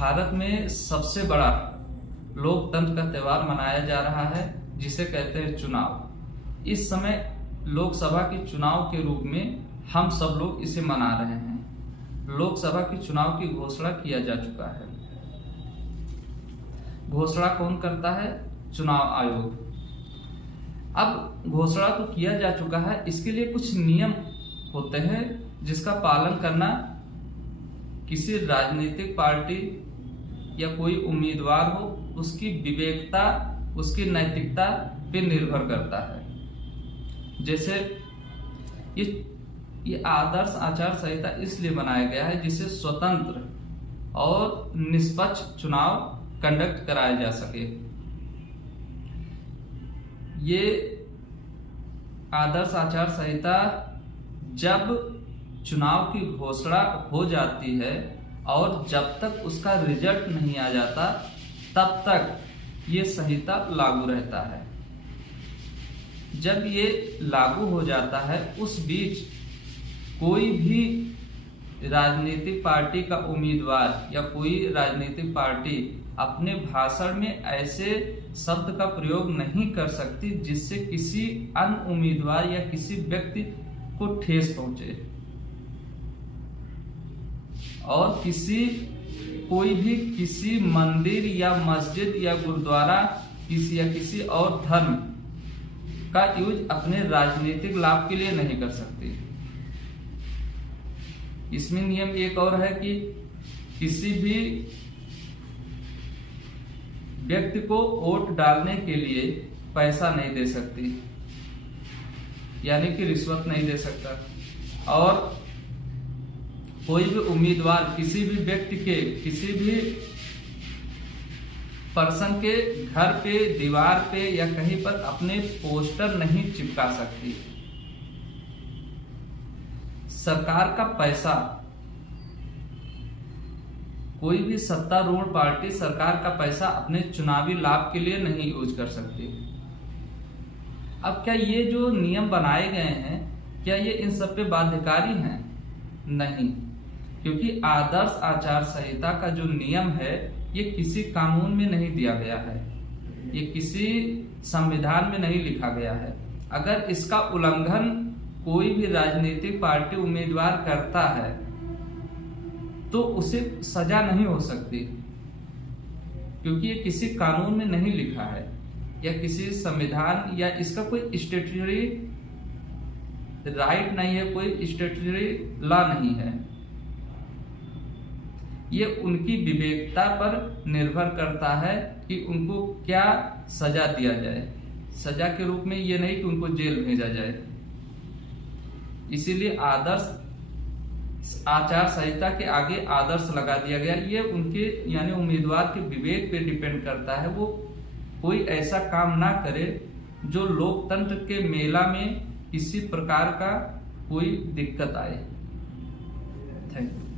भारत में सबसे बड़ा लोकतंत्र का त्योहार मनाया जा रहा है जिसे कहते हैं चुनाव। इस समय लोकसभा के चुनाव के रूप में हम सब लोग इसे मना रहे हैं। लोकसभा के चुनाव की घोषणा किया जा चुका है। घोषणा कौन करता है? चुनाव आयोग। अब घोषणा तो किया जा चुका है, इसके लिए कुछ नियम होते हैं जिसका पालन करना किसी राजनीतिक पार्टी या कोई उम्मीदवार हो उसकी विवेकता, उसकी नैतिकता पे निर्भर करता है। जैसे ये आदर्श आचार संहिता इसलिए बनाया गया है जिससे स्वतंत्र और निष्पक्ष चुनाव कंडक्ट कराया जा सके। ये आदर्श आचार संहिता जब चुनाव की घोषणा हो जाती है और जब तक उसका रिजल्ट नहीं आ जाता तब तक ये संहिता लागू रहता है। जब ये लागू हो जाता है उस बीच कोई भी राजनीतिक पार्टी का उम्मीदवार या कोई राजनीतिक पार्टी अपने भाषण में ऐसे शब्द का प्रयोग नहीं कर सकती जिससे किसी अन्य उम्मीदवार या किसी व्यक्ति को ठेस पहुंचे और कोई भी किसी मंदिर या मस्जिद या गुरुद्वारा किसी और धर्म का यूज अपने राजनीतिक लाभ के लिए नहीं कर सकती। इसमें नियम एक और है कि किसी भी व्यक्ति को वोट डालने के लिए पैसा नहीं दे सकती, यानी कि रिश्वत नहीं दे सकता। और कोई भी उम्मीदवार किसी भी व्यक्ति के, किसी भी पर्सन के घर पे, दीवार पे या कहीं पर अपने पोस्टर नहीं चिपका सकती। सरकार का पैसा, कोई भी सत्तारूढ़ पार्टी सरकार का पैसा अपने चुनावी लाभ के लिए नहीं यूज कर सकती। अब क्या ये जो नियम बनाए गए हैं क्या ये इन सब पे बाध्यकारी हैं? नहीं, क्योंकि आदर्श आचार संहिता का जो नियम है ये किसी कानून में नहीं दिया गया है, ये किसी संविधान में नहीं लिखा गया है। अगर इसका उल्लंघन कोई भी राजनीतिक पार्टी उम्मीदवार करता है तो उसे सजा नहीं हो सकती, क्योंकि ये किसी कानून में नहीं लिखा है या किसी संविधान या इसका कोई स्टैट्यूटरी राइट नहीं है, कोई स्टैट्यूटरी लॉ नहीं है। ये उनकी विवेकता पर निर्भर करता है कि उनको क्या सजा दिया जाए। सजा के रूप में ये नहीं कि उनको जेल भेजा जाए। इसीलिए आदर्श आचार संहिता के आगे आदर्श लगा दिया गया। ये उनके यानी उम्मीदवार के विवेक पे डिपेंड करता है, वो कोई ऐसा काम ना करे जो लोकतंत्र के मेला में किसी प्रकार का कोई दिक्कत आए। Thank you.